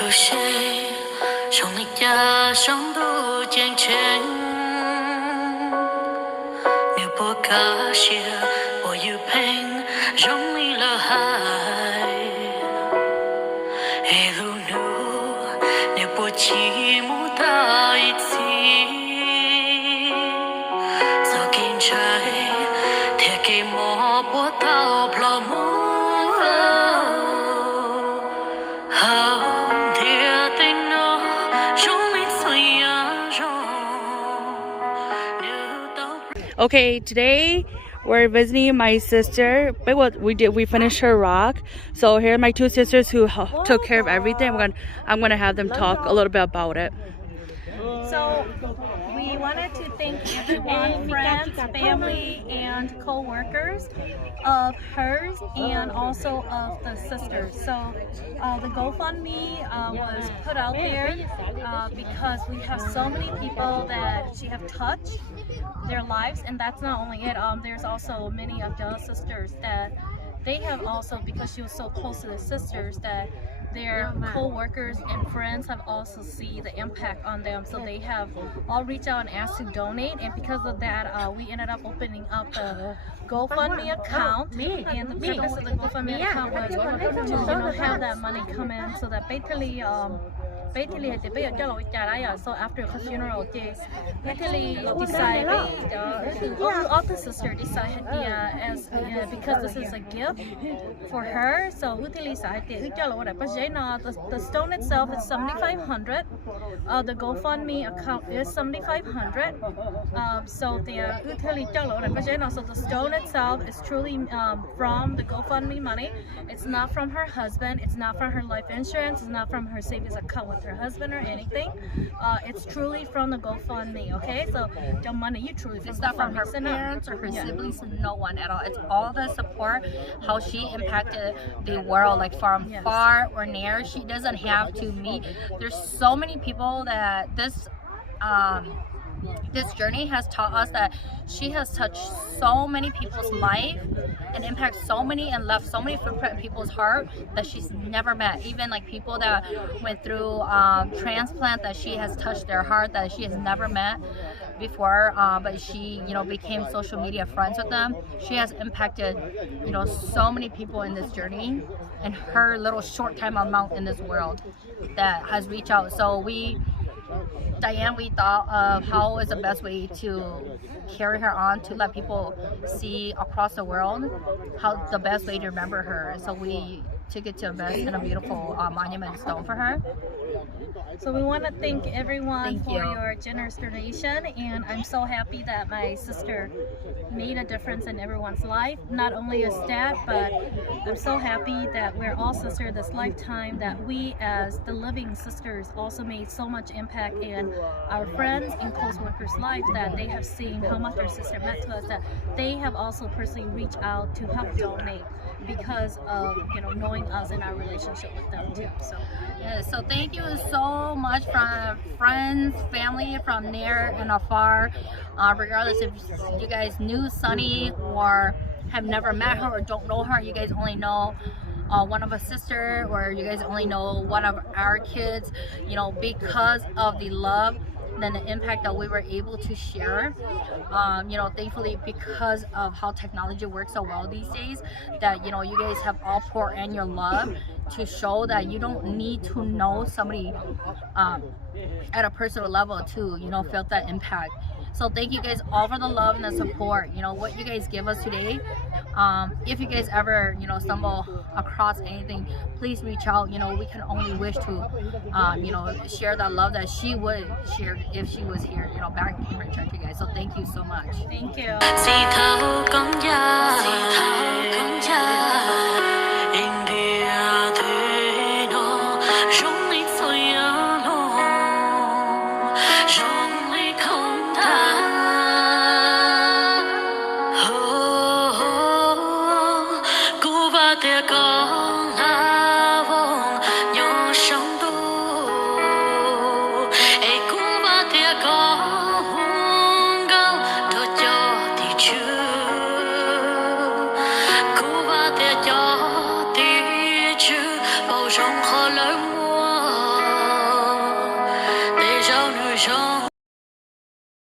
可谁让你家上路见证？你不感谢我有陪，让你了海。一路路你不寂寞的一起，走进ใจที่กี่หมอปวดเท้าพลอมOkay, today we're visiting my sister. But what we finished her rock. So here are my two sisters who took care of everything. I'm gonna have them talk a little bit about it. So we wanted to thank everyone, friends, family, and co-workers of hers and also of the sisters. So the GoFundMe was put out there because we have so many people that she have touched their lives, and that's not only it. There's also many of the sisters that they have also, because she was so close to the sisters, that their co-workers and friends have also seen the impact on them, so they have all reached out and asked to donate, and because of that we ended up opening up the GoFundMe account, and the purpose of the GoFundMe account was to have that money come in, so that basically so after her funeral they literally decided all the sisters decided because this is a gift for her, so the stone itself is 7,500. The GoFundMe account is 7,500. So the stone itself is truly from the GoFundMe money. It's not from her husband, it's not from her life insurance, it's not from her savings account with her husband or anything. It's truly from the GoFundMe, okay? So the money you truly, it's not from her parents or her siblings, no one at all. It's all the support, how she impacted the world, like from far or near. She doesn't have to meet. There's so many people that this journey has taught us that she has touched so many people's life and impacted so many and left so many footprint in people's heart that she's never met. Even like people that went through transplant, that she has touched their heart, that she has never met before, but she became social media friends with them. She has impacted so many people in this journey and her little short time amount in this world that has reached out. So Diane, we thought of how is the best way to carry her on, to let people see across the world how the best way to remember her. So we took it to invest in a beautiful monument stone for her. So we want to thank everyone for your generous donation, and I'm so happy that my sister made a difference in everyone's life. Not only a stat, but I'm so happy that we're all sisters this lifetime, that we as the living sisters also made so much impact in our friends and close workers' life, that they have seen how much our sister meant to us, that they have also personally reached out to help donate because of knowing us and our relationship with them too. So yes, so thank you so much from friends, family from near and afar, regardless if you guys knew Sunny or have never met her or don't know her. You guys only know one of a sister, or you guys only know one of our kids, because of the love and the impact that we were able to share. Thankfully, because of how technology works so well these days, that you guys have all poured in your love to show that you don't need to know somebody at a personal level to feel that impact. So thank you guys all for the love and the support. What you guys give us today. If you guys ever stumble across anything, please reach out. We can only wish to share that love that she would share if she was here back in return to you guys. So thank you so much. Thank you. cho tí chứ bầu rong khó lỡ mua j'en